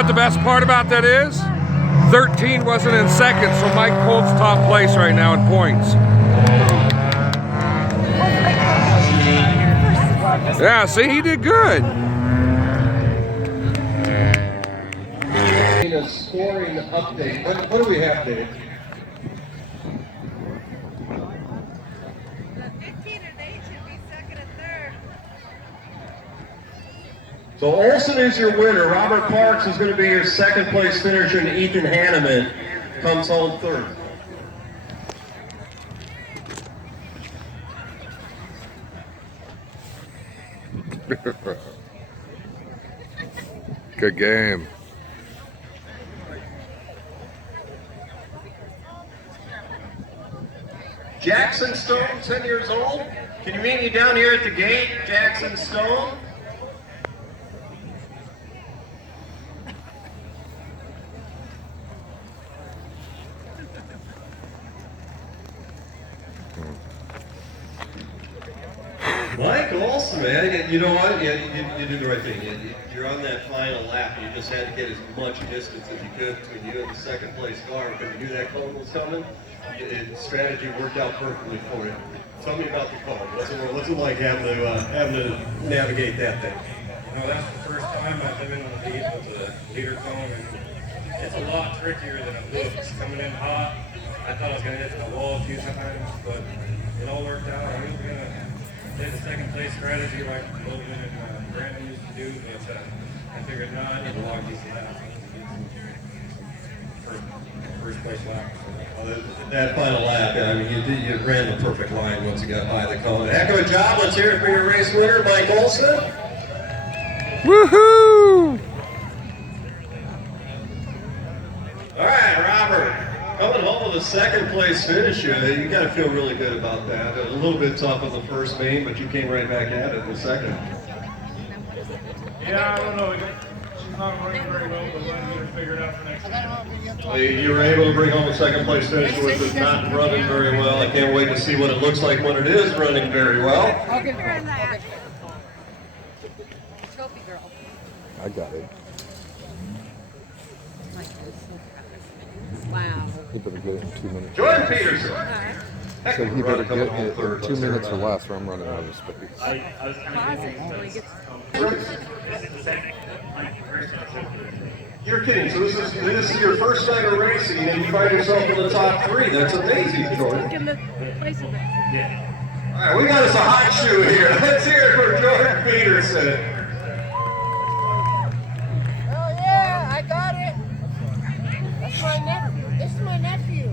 what the best part about that is? 13 wasn't in second, so Mike Colt's top place right now in points. Yeah, see, he did good. A scoring update. What do we have, Dave? The 15 and 8 should be second and third. So Olson is your winner. Robert Parks is going to be your second place finisher, and Ethan Hanneman comes home third. Good game. Jackson Stone, 10 years old. Can you meet me down here at the gate, Jackson Stone? Mike Olson, man, you know what? You did the right thing. You're on that final lap, and you just had to get as much distance as you could between you and the second place car. Because you knew that cone was coming, and strategy worked out perfectly for you. Tell me about the cone. What's it like having to navigate that thing? You know, that's the first time I've been in the lead with a leader cone, and it's a lot trickier than it looks. Coming in hot, I thought I was going to hit the wall a few times, but it all worked out. I was going to hit the second place strategy like Logan and Brandon used to do, but I figured, no, I need to log these laps. First place lap. Well, that final lap, I mean, you ran the perfect line once you got by the cone. Heck of a job. Let's hear it for your race winner, Mike Olson. Woohoo! All right, Robert, coming home with a second place finish, you got to feel really good about that. A little bit tough on the first main, but you came right back at it in the second. Yeah, I don't know. She's not running very well, but let's get her figured out for next time. You were able to bring home a second place finish with it not running very well. I can't wait to see what it looks like when it is running very well. Okay. Trophy girl. I got it. Wow. He better get it in 2 minutes. Jordan Peterson. So he better get it in 2 minutes or less, or I'm running out of space. Pause it until he gets. You're kidding. So this is your first night of racing, and you find yourself in the top three. That's amazing, Jordan. Look in the place of it. All right, we got us a hot shoe here. Let's hear it for Jordan Peterson. Oh yeah, I got it. That's my nephew. This is my nephew.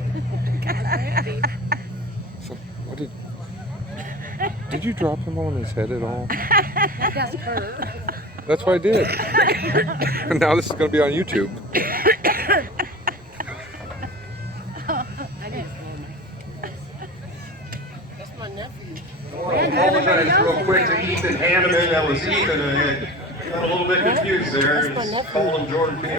So, what did you drop him on his head at all? That's her. That's what I did. And now this is going to be on YouTube. I didn't. That's my nephew. I want to apologize real quick to Ethan Hanneman. That was Ethan. I got a little bit confused there. Just called him Jordan Peterson.